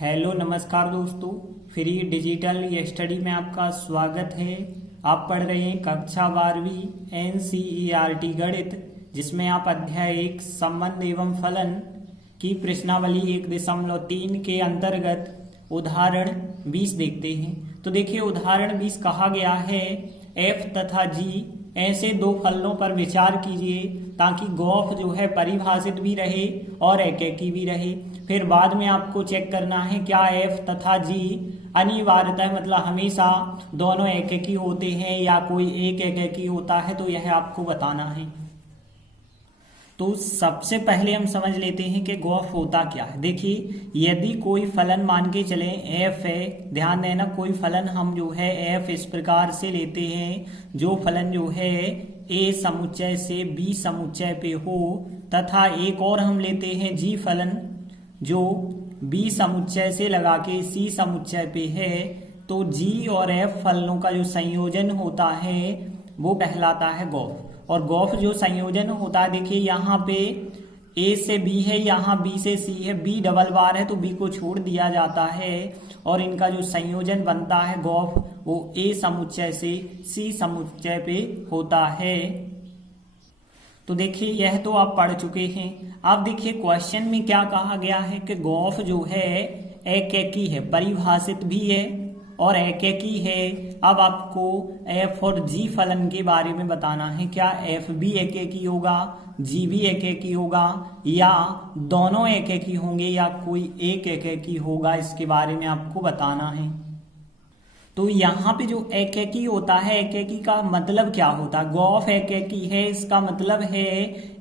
Hello नमस्कार दोस्तों, free digital study में आपका स्वागत है। आप पढ़ रहे हैं कक्षा 12वीं NCERT गणित, जिसमें आप अध्याय 1 संबंध एवं फलन की प्रश्नावली 1.3 के अंतर्गत उदाहरण 20 देखते हैं। तो देखिए, उदाहरण 20 कहा गया है f तथा g ऐसे दो फलनों पर विचार कीजिए ताकि गॉफ जो है परिभाषित भी रहे और एकेकी भी रहे। फिर बाद में आपको चेक करना है क्या f तथा g अनिवार्यतः मतलब हमेशा दोनों एकेकी होते हैं या कोई एक एकेकी होता है, तो यह आपको बताना है। तो सबसे पहले हम समझ लेते हैं कि गॉफ होता क्या है। देखिए, यदि कोई फलन मान के चले f है, ध्यान देना कोई फलन हम जो है f इस प्रकार से लेते हैं जो फलन जो है a समुच्चय से b समुच्चय पे हो, तथा एक और हम लेते हैं g फलन जो b समुच्चय से लगा के c समुच्चय पे है। तो g और f फलनों का जो संयोजन होता है वो कहलाता है गॉफ। और गॉफ जो संयोजन होता है, देखिए यहाँ पे a से b है, यहाँ b से c है, b डबल बार है तो b को छोड़ दिया जाता है और इनका जो संयोजन बनता है गॉफ वो a समुच्चय से c समुच्चय पे होता है। तो देखिए, यह तो आप पढ़ चुके हैं। अब देखिए क्वेश्चन में क्या कहा गया है कि गॉफ जो है एकेकी है, परिभाषित भी है और एकेकी है। अब आपको f और g फलन के बारे में बताना है, क्या f भी एकेकी होगा, g भी एकेकी होगा, या दोनों एकेकी होंगे या कोई एक एकेकी होगा, इसके बारे में आपको बताना है। तो यहाँ पे जो एकेकी होता है, एकेकी का मतलब क्या होता है? गॉफ एकेकी है, इसका मतलब है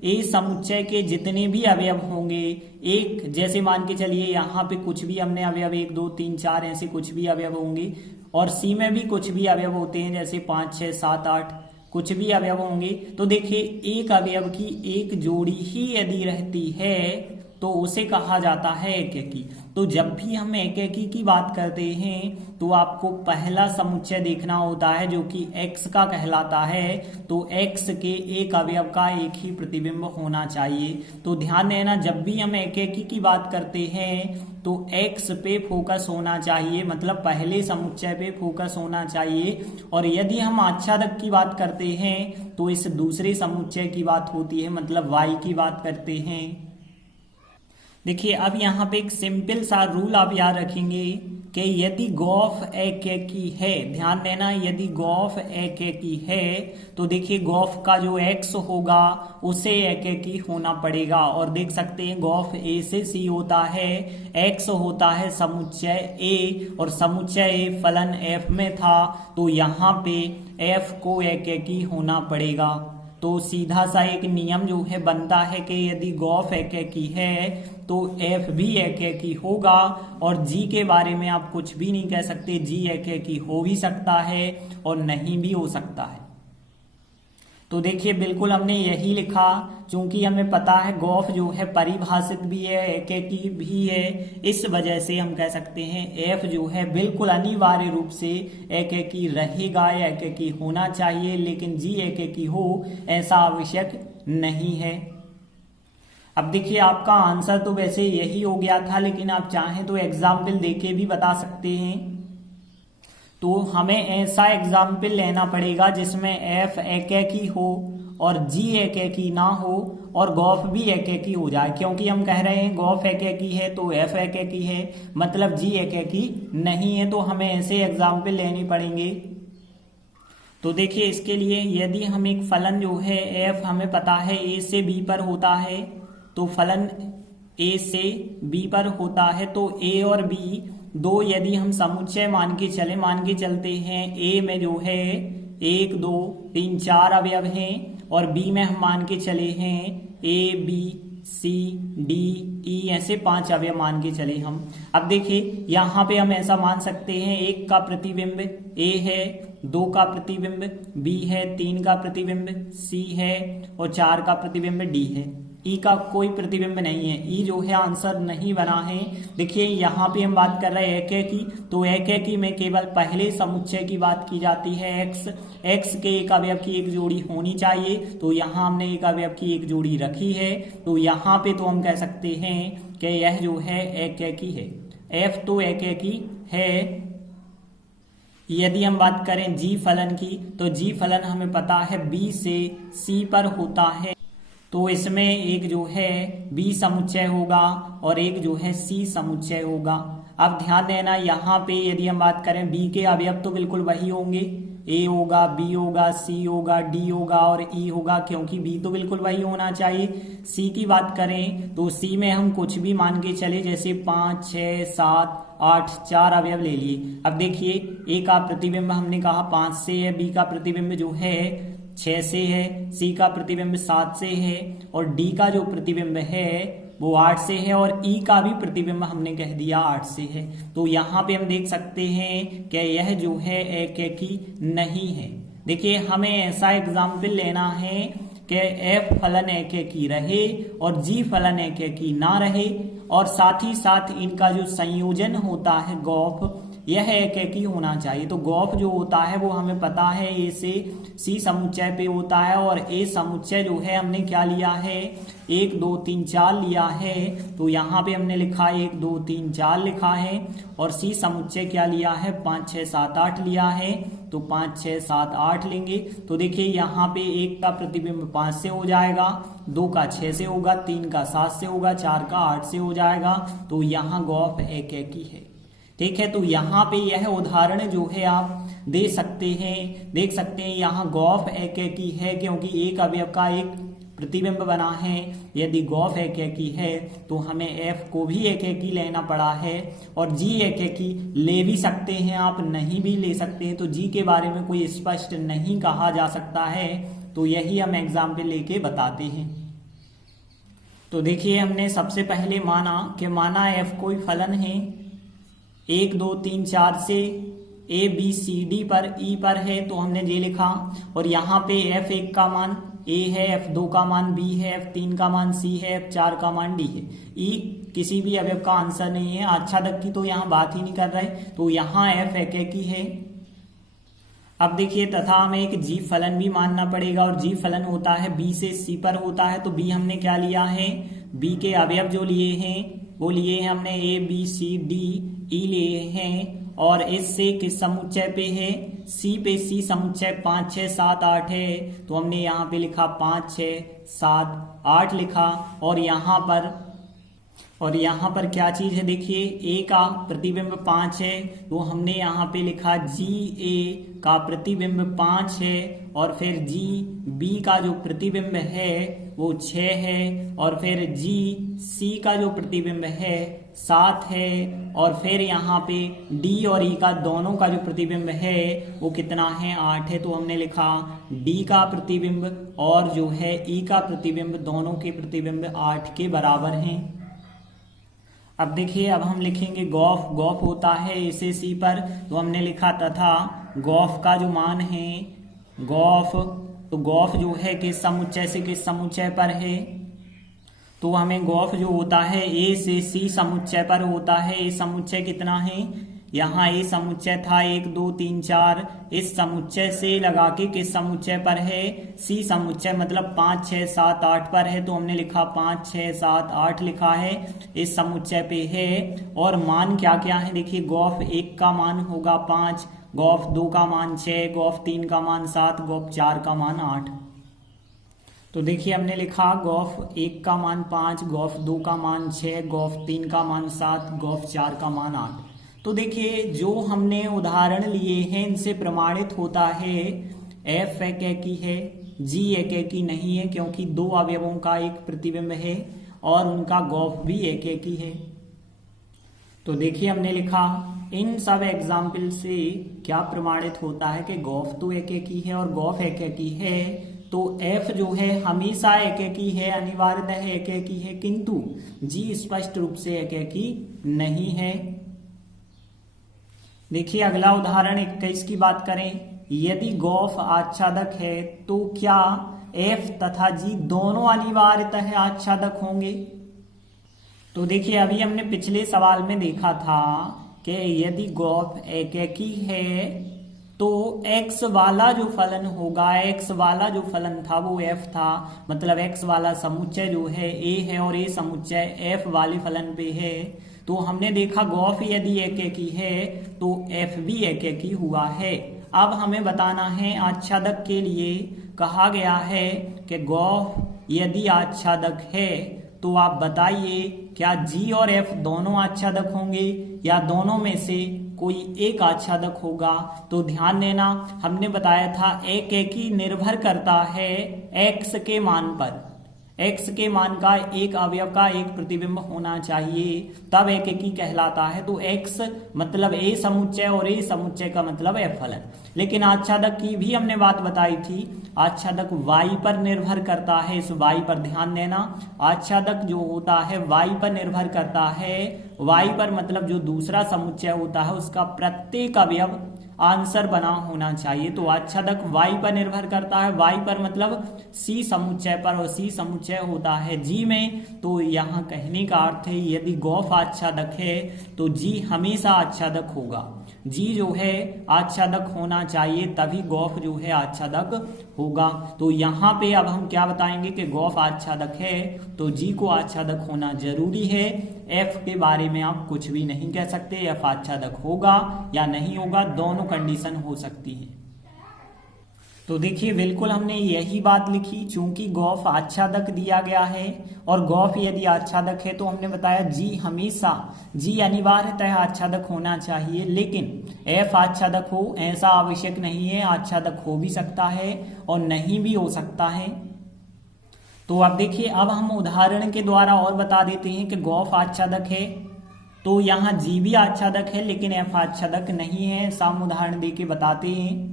ए समुच्चय के जितने भी अवयव होंगे, एक जैसे मान के चलिए यहाँ पे कुछ भी हमने अवयव 1 2 3 4 ऐसे कुछ भी अवयव होंगे, और सी में भी कुछ भी अवयव होते हैं जैसे 5 6 7 8 कुछ भी अवयव होंगे। तो देखिए, एक अवयव की एक जोड़ी ही यदि रहती है तो उसे कहा जाता है एकेकी। तो जब भी हम एकेकी की बात करते हैं तो आपको पहला समुच्चय देखना होता है जो कि x का कहलाता है। तो x के एक अवयव का एक ही प्रतिबिंब होना चाहिए। तो ध्यान देना, जब भी हम एकेकी की बात करते हैं तो x पे फोकस होना चाहिए, मतलब पहले समुच्चय पे फोकस होना चाहिए। और यदि हम आच्छादक की बात करते हैं तो इस दूसरे समुच्चय की बात होती है, मतलब y की बात करते हैं। देखिए, अब यहाँ पे एक सिंपल सा रूल आप याद रखेंगे कि यदि गॉफ एकेकी है, ध्यान देना, यदि गॉफ एकेकी है तो देखिए गॉफ का जो x होगा उसे एकेकी होना पड़ेगा। और देख सकते हैं गॉफ a से c होता है, x होता है समुच्चय a, और समुच्चय a फलन f में था, तो यहाँ पे f को एकेकी होना पड़ेगा। तो सीधा सा एक नियम जो है बनता है कि यदि गॉफ एकेकी है तो f भी एकेकी होगा। और g के बारे में आप कुछ भी नहीं कह सकते, g एकेकी हो भी सकता है और नहीं भी हो सकता है। तो देखिए, बिल्कुल हमने यही लिखा, क्योंकि हमें पता है गॉफ जो है परिभाषित भी है, एकेकी भी है, इस वजह से हम कह सकते हैं f जो है बिल्कुल अनिवार्य रूप से एकेकी रहेगा या एकेकी होना चाहिए, लेकिन g एकेकी हो ऐसा आवश्यक नहीं है। अब देखिए, आपका आंसर तो वैसे यही हो गया था, लेकिन आप चाहें तो एग्जाम्पल देके भी बता सकते हैं। तो हमें ऐसा एग्जाम्पल लेना पड़ेगा जिसमें f एकेकी हो और g एकेकी ना हो और गॉफ भी एकेकी हो जाए, क्योंकि हम कह रहे हैं गॉफ एकेकी है तो f एकेकी है, मतलब g एकेकी नहीं है। तो हमें ऐसे एग्जाम्पल लेने पड़ेंगे। तो देखिए, इसके लिए यदि हम एक फलन जो है f हमें पता है a से b पर होता है, तो फलन a से b पर होता है, तो a और b दो यदि हम समुच्चय मान के चलते हैं, a में जो है 1 2 3 4 अवयव हैं और b में हम मान के चले हैं a b c d e ऐसे 5 अवयव मान के चले हम। अब देखिए, यहाँ पे हम ऐसा मान सकते हैं 1 का प्रतिबिंब a है, 2 का प्रतिबिंब b है, 3 का प्रतिबिंब c है और 4 का प्रतिबिंब d है। ई का कोई प्रतिबिंब नहीं है, ई जो है आंसर नहीं बना है। देखिए, यहाँ पे हम बात कर रहे हैं एकेकी, तो एकेकी में केवल पहले समुच्चय की बात की जाती है x के एक अवयव की एक जोड़ी होनी चाहिए। तो यहाँ हमने एक अवयव की एक जोड़ी रखी है, तो यहाँ पे तो हम कह सकते हैं कि यह जो है एकेकी है। एफ तो एकैकी है। यदि हम बात करें जी फलन की, तो जी फलन हमें पता है बी से सी पर होता है, तो इसमें एक जो है बी समुच्चय होगा और एक जो है सी समुच्चय होगा। अब ध्यान देना, यहाँ पे यदि हम बात करें बी के अवयव तो बिल्कुल वही होंगे, ए होगा, बी होगा, सी होगा, डी होगा और ई होगा, क्योंकि बी तो बिल्कुल वही होना चाहिए। सी की बात करें तो सी में हम कुछ भी मान के चले, जैसे 5, 6, 7, 8 4 अवयव ले लिए। अब देखिए, ए का प्रतिबिंब हमने कहा 5 से है, बी का प्रतिबिंब जो है 6 से है, सी का प्रतिबिंब 7 से है और डी का जो प्रतिबिंब है वो 8 से है और ई का भी प्रतिबिंब हमने कह दिया 8 से है। तो यहाँ पे हम देख सकते हैं कि यह जो है एकैकी नहीं है। देखिए, हमें ऐसा एग्जाम्पल लेना है कि एफ फलन एकैकी रहे और जी फलन एकैकी ना रहे और साथ ही साथ इनका जो संयोजन होता है गौफ, यह एकैकी होना चाहिए। तो गौफ जो होता है वो हमें पता है ए से सी समुच्चय पे होता है और ए समुच्चय जो है हमने क्या लिया है, 1 2 3 4 लिया है। तो यहाँ पे हमने लिखा 1 2 3 4 लिखा है और सी समुच्चय क्या लिया है, 5 6 7 8 लिया है। तो 5 6 7 8 लेंगे तो देखिए यहाँ पे 1 का प्रतिबिंब 5 से हो जाएगा, 2 का 6 से होगा, 3 का 7 से होगा, 4 का 8 से हो जाएगा। तो यहाँ गौफ एकैकी है। ठीक है, तो यहाँ पे यह उदाहरण जो है आप दे सकते हैं, देख सकते हैं यहाँ गौफ एकैकी है क्योंकि एक अवयव का एक प्रतिबिंब बना है। यदि गौफ एकैकी है तो हमें एफ को भी एकैकी लेना पड़ा है और जी एकैकी ले भी सकते हैं आप, नहीं भी ले सकते हैं। तो जी के बारे में कोई स्पष्ट नहीं कहा जा सकता है, तो यही हम एग्जाम्पल लेके बताते हैं। तो देखिए, हमने सबसे पहले माना एफ कोई फलन है 1 2 3 4 से ए बी सी डी पर ई पर है, तो हमने ये लिखा। और यहाँ पे F1 का मान ए है, F2 का मान बी है, F3 का मान सी है, F4 का मान डी है। ई किसी भी अवयव का आंसर नहीं है, आच्छादक की तो यहाँ बात ही नहीं कर रहे, तो यहाँ F एकैकी है। अब देखिए, तथा हमें एक जी फलन भी मानना पड़ेगा और जी फलन होता है बी से सी पर होता है। तो बी हमने क्या लिया है, बी के अवयव जो लिए हैं वो लिए हैं हमने A B C D E लिए हैं और इस से किस समुच्चय पे है, सी पे। सी समुच्चय 5 6 7 8 है, तो हमने यहाँ पे लिखा 5 6 7 8 लिखा। और यहाँ पर क्या चीज है, देखिए ए का प्रतिबिंब 5 है, तो हमने यहाँ पे लिखा जी ए का प्रतिबिंब 5 है और फिर जी बी का जो प्रतिबिंब है वो 6 है और फिर जी सी का जो प्रतिबिंब है 7 है और फिर यहाँ पे डी और ई का दोनों का जो प्रतिबिंब है वो कितना है, 8 है। तो हमने लिखा डी का प्रतिबिंब और जो है ई का प्रतिबिंब, दोनों के प्रतिबिंब 8 के बराबर हैं। अब देखिए, अब हम लिखेंगे गौफ होता है ए से सी पर, तो हमने लिखा तथा गौफ का जो मान है गौफ, तो गौफ जो है किस समुच्चय से किस समुच्चय पर है, तो हमें गौफ जो होता है ए से सी समुच्चय पर होता है। ए समुच्चय कितना है, यहाँ ए समुच्चय था 1 2 3 4, इस समुच्चय से लगा के किस समुच्चय पर है, सी समुच्चय, मतलब 5 6 7 8 पर है। तो हमने लिखा 5 6 7 8 लिखा है, इस समुच्चय पे है। और मान क्या क्या है, देखिए गौफ 1 का मान होगा 5, गौफ 2 का मान 6, गौफ 3 का मान 7, गौफ 4 का मान 8। तो देखिए, हमने लिखा गौफ 1 का मान 5, गौफ 2 का मान 6, गौफ 3 का मान 7, गौफ 4 का मान 8। तो देखिए, जो हमने उदाहरण लिए हैं इनसे प्रमाणित होता है एफ एकैकी है, जी एकैकी नहीं है, क्योंकि 2 अवयवों का एक प्रतिबिंब है और उनका गौफ भी एकैकी है। तो देखिए, हमने लिखा इन सब एग्जाम्पल से क्या प्रमाणित होता है कि गौफ तो एकैकी है और गौफ एकैकी है, तो एफ जो है हमेशा एकैकी है, अनिवार्यतः एकैकी है, किंतु जी स्पष्ट रूप से एकैकी नहीं है। देखिए, अगला उदाहरण 21 की बात करें, यदि गौफ आच्छादक है तो क्या एफ तथा जी दोनों अनिवार्यतः आच्छादक होंगे। तो देखिए, अभी हमने पिछले सवाल में देखा था कि यदि गौफ एकैकी है तो x वाला जो फलन होगा, x वाला जो फलन था वो f था, मतलब x वाला समुच्चय जो है a है और a समुच्चय f वाले फलन पे है। तो हमने देखा गॉफ यदि एकेकी है तो एफ भी एकेकी हुआ है। अब हमें बताना है आच्छादक के लिए कहा गया है कि गॉफ यदि आच्छादक है तो आप बताइए क्या जी और एफ दोनों आच्छादक होंगे या दोनों में से कोई एक आच्छादक होगा। तो ध्यान देना, हमने बताया था एकेकी निर्भर करता है एक्स के मान पर। एक्स के मान का एक अवयव का एक प्रतिबिंब होना चाहिए, तब एकेकी कहलाता है। तो एक्स मतलब ए समुच्चय और ए समुच्चय का मतलब एफ फलन। लेकिन आच्छादक की भी हमने बात बताई थी, आच्छादक वाई पर निर्भर करता है। इस वाई पर ध्यान देना, आच्छादक जो होता है वाई पर निर्भर करता है। वाई पर मतलब जो दूसरा समुच्चय होता है उसका प्रत्येक अवयव आंसर बना होना चाहिए। तो आच्छादक वाई पर निर्भर करता है, वाई पर मतलब सी समुच्चय पर, और सी समुच्चय होता है जी में। तो यहाँ कहने का अर्थ है यदि गॉफ आच्छादक है तो जी हमेशा आच्छादक होगा। जी जो है आच्छादक होना चाहिए, तभी गॉफ जो है आच्छादक होगा। तो यहाँ पे अब हम क्या बताएंगे कि गॉफ आच्छादक है तो जी को आच्छादक होना जरूरी है। एफ के बारे में आप कुछ भी नहीं कह सकते, एफ आच्छादक होगा या नहीं होगा, दोनों कंडीशन हो सकती है। तो देखिए बिल्कुल हमने यही बात लिखी, चूंकि गॉफ आच्छादक दिया गया है और गॉफ यदि आच्छादक है तो हमने बताया जी हमेशा, जी अनिवार्यतः आच्छादक होना चाहिए। लेकिन एफ आच्छादक हो ऐसा आवश्यक नहीं है, आच्छादक हो भी सकता है और नहीं भी हो सकता है। तो अब देखिए, अब हम उदाहरण के द्वारा और बता देते हैं कि गॉफ आच्छादक है तो यहाँ जी भी आच्छादक है लेकिन एफ आच्छादक नहीं है। साम उदाहरण देके बताते हैं।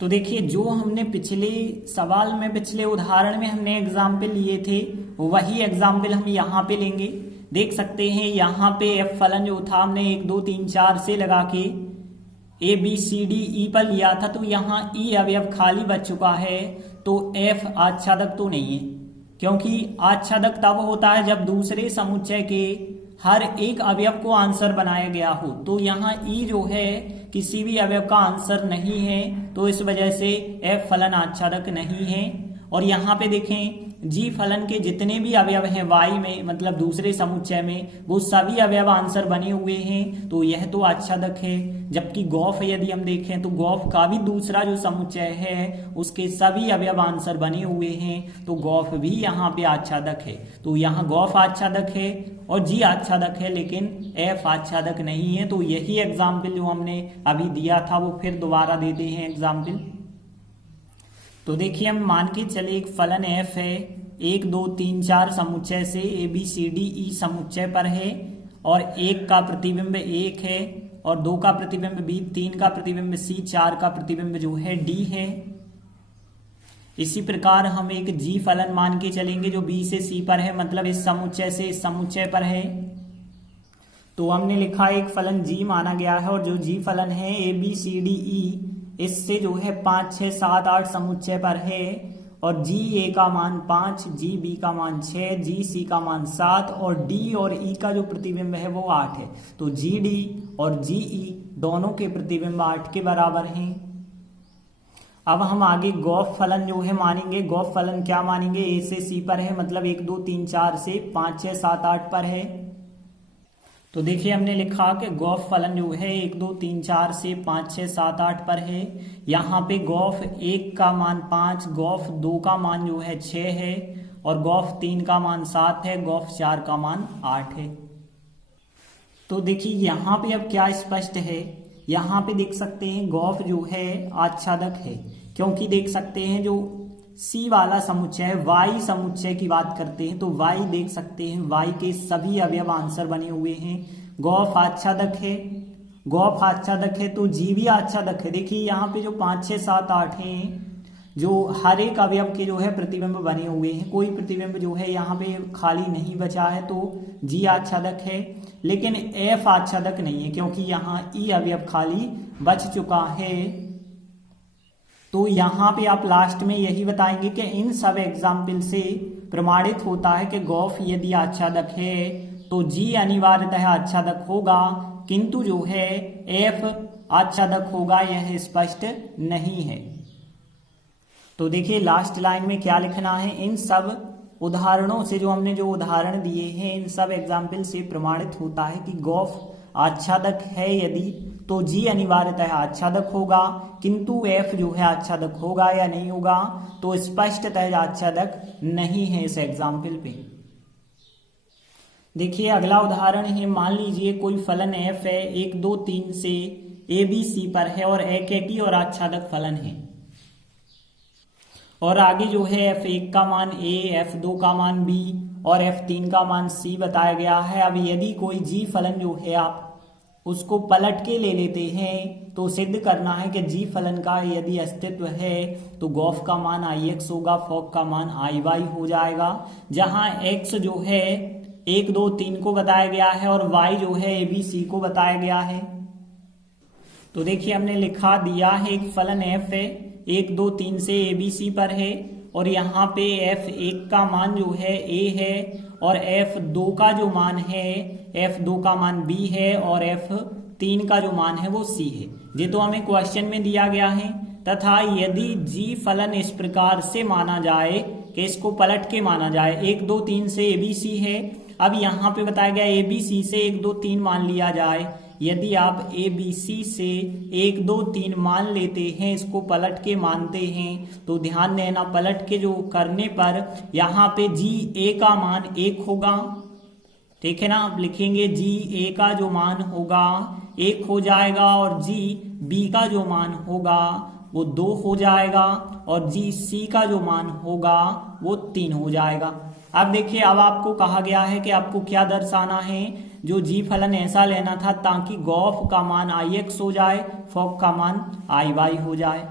तो देखिए, जो हमने पिछले सवाल में, पिछले उदाहरण में हमने एग्जाम्पल लिए थे वही एग्जाम्पल हम यहाँ पे लेंगे। देख सकते हैं यहाँ पे एफ फलन जो था हमने 1 2 3 4 से लगा के A B C D E पर लिया था, तो यहाँ ई अवयव खाली बच चुका है। तो एफ आच्छादक तो नहीं है, क्योंकि आच्छादक तब होता है जब दूसरे समुच्चय के हर एक अवयव को आंसर बनाया गया हो। तो यहाँ ई जो है किसी भी अवयव का आंसर नहीं है, तो इस वजह से एफ फलन आच्छादक नहीं है। और यहाँ पे देखें, जी फलन के जितने भी अवयव हैं वाई में मतलब दूसरे समुच्चय में, वो सभी अवयव आंसर बने हुए हैं, तो यह तो आच्छादक है। जबकि गॉफ यदि हम देखें तो गॉफ का भी दूसरा जो समुच्चय है उसके सभी अवयव आंसर बने हुए हैं, तो गॉफ भी यहाँ पे आच्छादक है। तो यहाँ गॉफ आच्छादक है और जी आच्छादक है लेकिन एफ आच्छादक नहीं है। तो यही एग्जाम्पल जो हमने अभी दिया था वो फिर दोबारा देते हैं एग्जाम्पल। तो देखिए, हम मान के चले एक फलन एफ है, 1 2 3 4 समुच्चय से A B C D E समुच्चय पर है, और 1 का प्रतिबिंब 1 है और 2 का प्रतिबिंब बी, 3 का प्रतिबिंब सी, 4 का प्रतिबिंब जो है डी है। इसी प्रकार हम एक जी फलन मान के चलेंगे जो बी से सी पर है, मतलब इस समुच्चय से इस समुच्चय पर है। तो हमने लिखा एक फलन जी माना गया है, और जो जी फलन है A B C D E इससे जो है 5 6 7 8 समुच्चय पर है, और जी ए का मान 5, जी बी का मान 6, जी सी का मान 7 और डी और ई का जो प्रतिबिंब है वो 8 है। तो जी डी और जी ई दोनों के प्रतिबिंब 8 के बराबर हैं। अब हम आगे गॉफ फलन जो है मानेंगे। गॉफ फलन क्या मानेंगे, ए से सी पर है मतलब 1 2 3 4 से 5 6 7 8 पर है। तो देखिए, हमने लिखा कि गॉफ फलन जो है 1 2 3 4 से 5 6 7 8 पर है। यहाँ पे गॉफ 1 का मान 5, गॉफ 2 का मान जो है 6 है, और गॉफ 3 का मान 7 है, गॉफ 4 का मान 8 है। तो देखिए यहाँ पे अब क्या स्पष्ट है, यहाँ पे देख सकते हैं गॉफ जो है आच्छादक है, क्योंकि देख सकते हैं जो सी वाला समुच्चय है, वाई समुच्चय की बात करते हैं तो वाई देख सकते हैं वाई के सभी अवयव आंसर बने हुए हैं। गॉफ आच्छादक है, गॉफ आच्छादक है तो जी भी आच्छादक है। देखिए यहाँ पे जो 5 6 7 8 हैं, जो हर एक अवयव के जो है प्रतिबिंब बने हुए हैं, कोई प्रतिबिंब जो है यहाँ पे खाली नहीं बचा है, तो जी आच्छादक है। लेकिन एफ आच्छादक नहीं है, क्योंकि यहाँ ई अवयव खाली बच चुका है। तो यहाँ पे आप लास्ट में यही बताएंगे कि इन सब एग्जाम्पल से प्रमाणित होता है कि गॉफ यदि आच्छादक है तो जी अनिवार्यतः आच्छादक होगा, किंतु जो है एफ आच्छादक होगा यह स्पष्ट नहीं है। तो देखिए लास्ट लाइन में क्या लिखना है, इन सब उदाहरणों से, जो हमने जो उदाहरण दिए हैं, इन सब एग्जाम्पल से प्रमाणित होता है कि गौफ आच्छादक है यदि, तो जी अनिवार्यतः आच्छादक होगा, किंतु एफ जो है आच्छादक होगा या नहीं होगा, तो स्पष्टतः आच्छादक नहीं है इस एग्जाम्पल पे। देखिए अगला उदाहरण है, मान लीजिए कोई फलन एफ है 1 2 3 से ए बी सी पर है और एकेटी और आच्छादक फलन है, और आगे जो है f1 का मान a, f2 का मान b और f3 का मान c बताया गया है। अब यदि कोई g फलन जो है आप उसको पलट के ले लेते हैं तो सिद्ध करना है कि g फलन का यदि अस्तित्व है तो गॉफ का मान ix होगा, फॉग का मान iy हो जाएगा, जहां x जो है 1 2 3 को बताया गया है और y जो है a b c को बताया गया है। तो देखिए हमने लिखा दिया है एक फलन f है 1 2 3 से ए बी सी पर है, और यहाँ पे f1 का मान जो है a है और f2 का जो मान है, f2 का मान b है और f3 का जो मान है वो c है। ये तो हमें क्वेश्चन में दिया गया है। तथा यदि g फलन इस प्रकार से माना जाए कि इसको पलट के माना जाए, 1 2 3 से ए बी सी है, अब यहाँ पे बताया गया ए बी सी से 1 2 3 मान लिया जाए। यदि आप ए बी सी से 1 2 3 मान लेते हैं, इसको पलट के मानते हैं, तो ध्यान देना पलट के जो करने पर यहाँ पे जी ए का मान 1 होगा, ठीक है ना। आप लिखेंगे जी ए का जो मान होगा 1 हो जाएगा और जी बी का जो मान होगा वो 2 हो जाएगा और जी सी का जो मान होगा वो 3 हो जाएगा। अब देखिए अब आपको कहा गया है कि आपको क्या दर्शाना है, जो जी फलन ऐसा लेना था ताकि गॉफ का मान ix हो जाए, फॉग का मान iy हो जाए।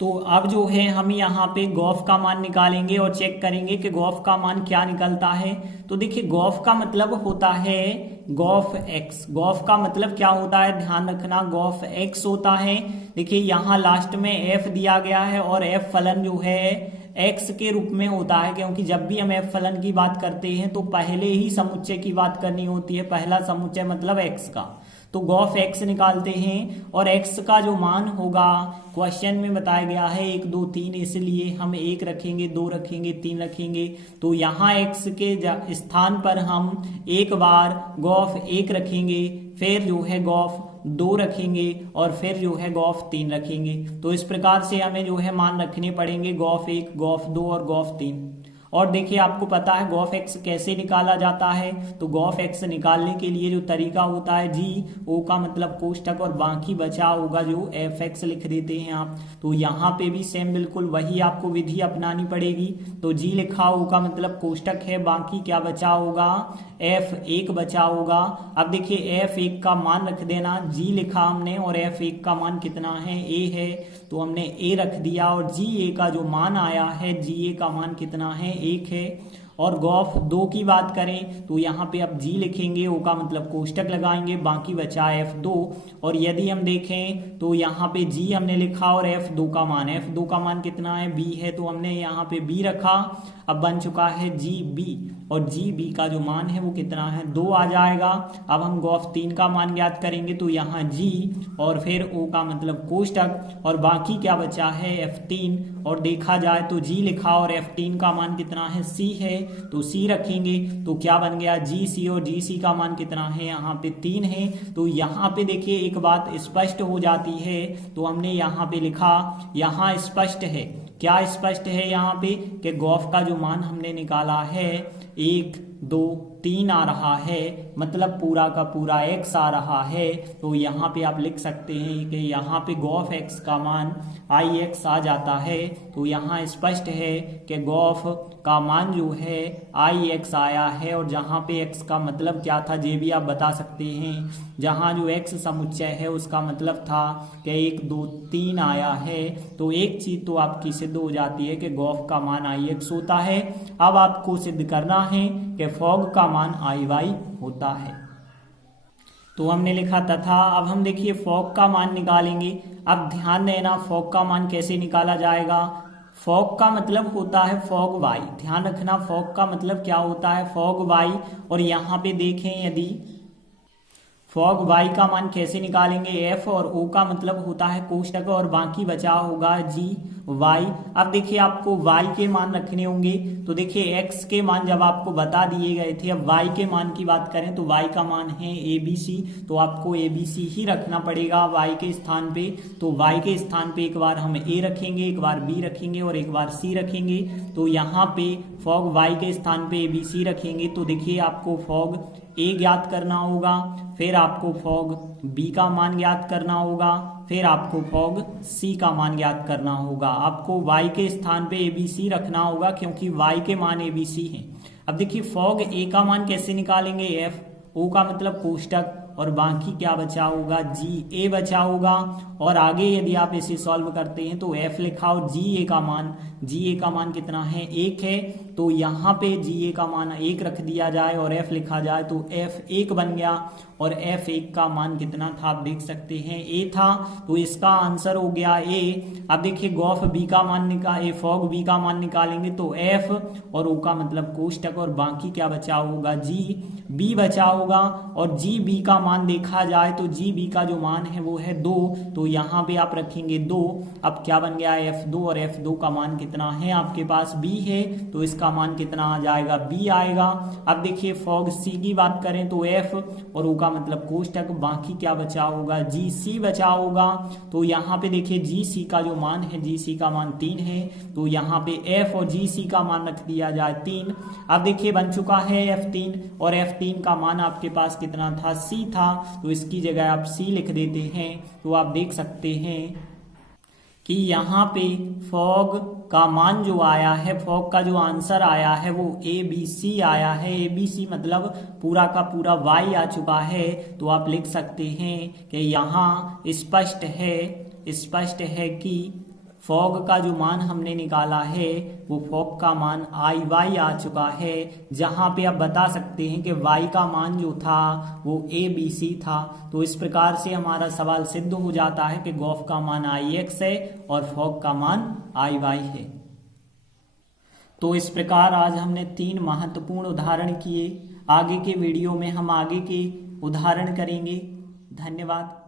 तो अब जो है हम यहाँ पे गॉफ का मान निकालेंगे और चेक करेंगे कि गॉफ का मान क्या निकलता है। तो देखिए गॉफ का मतलब होता है गॉफ x। गॉफ का मतलब क्या होता है, ध्यान रखना, गॉफ x होता है। देखिए यहाँ लास्ट में f दिया गया है और f फलन जो है x के रूप में होता है, क्योंकि जब भी हम f फलन की बात करते हैं तो पहले ही समुच्चय की बात करनी होती है, पहला समुच्चय मतलब x का। तो गॉफ x निकालते हैं और x का जो मान होगा क्वेश्चन में बताया गया है 1 2 3, इसलिए हम 1 रखेंगे, 2 रखेंगे, 3 रखेंगे। तो यहाँ x के स्थान पर हम एक बार गॉफ 1 रखेंगे, फिर जो है गॉफ 2 रखेंगे और फिर जो है गॉफ 3 रखेंगे। तो इस प्रकार से हमें जो है मान रखने पड़ेंगे गॉफ 1, गॉफ 2 और गॉफ 3। और देखिए आपको पता है गॉफ x कैसे निकाला जाता है। तो गॉफ x निकालने के लिए जो तरीका होता है, जी ओ का मतलब कोष्टक और बाकी बचा होगा जो fx लिख देते हैं आप। तो यहाँ पे भी सेम बिल्कुल वही आपको विधि अपनानी पड़ेगी। तो जी लिखा ओ का मतलब कोष्टक है, बाकी क्या बचा होगा, f1 बचा होगा। अब देखिए f1 का मान रख देना, जी लिखा हमने और f1 का मान कितना है, a है, तो हमने a रख दिया और ga का जो मान आया है, ga का मान कितना है, 1 है। और गॉफ 2 की बात करें तो यहाँ पे आप जी लिखेंगे, ओ का मतलब कोष्टक लगाएंगे, बाकी बचा f2। और यदि हम देखें तो यहाँ पे जी हमने लिखा और f2 का मान, f2 का मान कितना है, b है, तो हमने यहाँ पे b रखा। अब बन चुका है जी बी और जी बी का जो मान है वो कितना है, 2 आ जाएगा। अब हम गॉफ 3 का मान ज्ञात करेंगे तो यहाँ जी और फिर ओ का मतलब कोष्टक और बाकी क्या बचा है, f3। और देखा जाए तो जी लिखा और f3 का मान कितना है, c है, तो c रखेंगे तो क्या बन गया, जी सी, और जी सी का मान कितना है, यहाँ पे 3 है। तो यहाँ पे देखिए एक बात स्पष्ट हो जाती है, तो हमने यहाँ पे लिखा, यहाँ स्पष्ट है, क्या स्पष्ट है यहाँ पे कि गॉफ का जो मान हमने निकाला है 1 2 3 आ रहा है, मतलब पूरा का पूरा x आ रहा है। तो यहाँ पे आप लिख सकते हैं कि यहाँ पे गॉफ x का मान ix आ जाता है। तो यहाँ स्पष्ट है कि गॉफ का मान जो है ix आया है। और जहाँ पे x का मतलब क्या था ये भी आप बता सकते हैं, जहाँ जो x समुच्चय है उसका मतलब था कि 1 2 3 आया है। तो एक चीज तो आपकी सिद्ध हो जाती है कि गॉफ का मान ix होता है। अब आपको सिद्ध करना है कि फॉग का मान iy होता है। तो हमने लिखा तथा, अब हम देखिए फॉग का मान निकालेंगे। अब ध्यान देना फॉग का मान कैसे निकाला जाएगा, फॉग का मतलब होता है फॉग y, ध्यान रखना फॉग का मतलब क्या होता है, फॉग y। और यहाँ पे देखें यदि फॉग y का मान कैसे निकालेंगे, f और o का मतलब होता है कोष्टक और बाकी बचा होगा g y। अब देखिए आपको y के मान रखने होंगे, तो देखिए x के मान जब आपको बता दिए गए थे, अब y के मान की बात करें तो y का मान है abc, तो आपको abc ही रखना पड़ेगा y के स्थान पे। तो y के स्थान पे एक बार हम a रखेंगे, एक बार b रखेंगे और एक बार c रखेंगे। तो यहाँ पे फॉग y के स्थान पे abc रखेंगे, तो देखिए आपको फॉग a ज्ञात करना होगा, फिर आपको फॉग b का मान ज्ञात करना होगा, फिर आपको फॉग c का मान ज्ञात करना होगा। आपको y के स्थान पे abc रखना होगा क्योंकि y के मान abc हैं। अब देखिए फॉग a का मान कैसे निकालेंगे, f, o का मतलब कोष्टक, और बाकी क्या बचा होगा, जी ए बचा होगा। और आगे यदि आप इसे सॉल्व करते हैं तो f लिखाओ, जी ए का मान कितना है, 1 है, तो यहाँ पे जी ए का मान 1 रख दिया जाए और f लिखा जाए तो f 1 बन गया। और f 1 का मान कितना था आप देख सकते हैं, a था, तो इसका आंसर हो गया a। अब देखिए गॉफ b का मान फॉग b का मान निकालेंगे तो f और o का मतलब कोष्टक, और बाकी क्या बचा होगा, जी b बचा होगा। और जी b का मान देखा जाए तो जी b का जो मान है वो है 2, तो यहाँ पे आप रखेंगे 2। अब क्या बन गया f2, और f2 का मान कितना है आपके पास, b है, तो इसका मान कितना आ जाएगा, b आएगा। अब देखिए फॉग c की बात करें तो f और o का मतलब कोष्टक, बाकी क्या बचा होगा, जी c बचा होगा। तो यहाँ पे देखिए जी c का जो मान है, जी c का मान 3 है, तो यहाँ पे f और जी c का मान रख दिया जाए 3। अब देखिए बन चुका है f3, और f3 का मान आपके पास कितना था, c था, तो इसकी जगह आप c लिख देते हैं। तो आप देख सकते हैं कि यहाँ पे फॉग का मान जो आया है, फॉग का जो आंसर आया है वो ABC आया है। ABC मतलब पूरा का पूरा Y आ चुका है। तो आप लिख सकते हैं कि यहाँ स्पष्ट है कि फॉग का जो मान हमने निकाला है वो फॉग का मान IY आ चुका है, जहाँ पे आप बता सकते हैं कि Y का मान जो था वो ABC था। तो इस प्रकार से हमारा सवाल सिद्ध हो जाता है कि गॉफ का मान IX है और फॉग का मान IY है। तो इस प्रकार आज हमने 3 महत्वपूर्ण उदाहरण किए। आगे के वीडियो में हम आगे के उदाहरण करेंगे। धन्यवाद।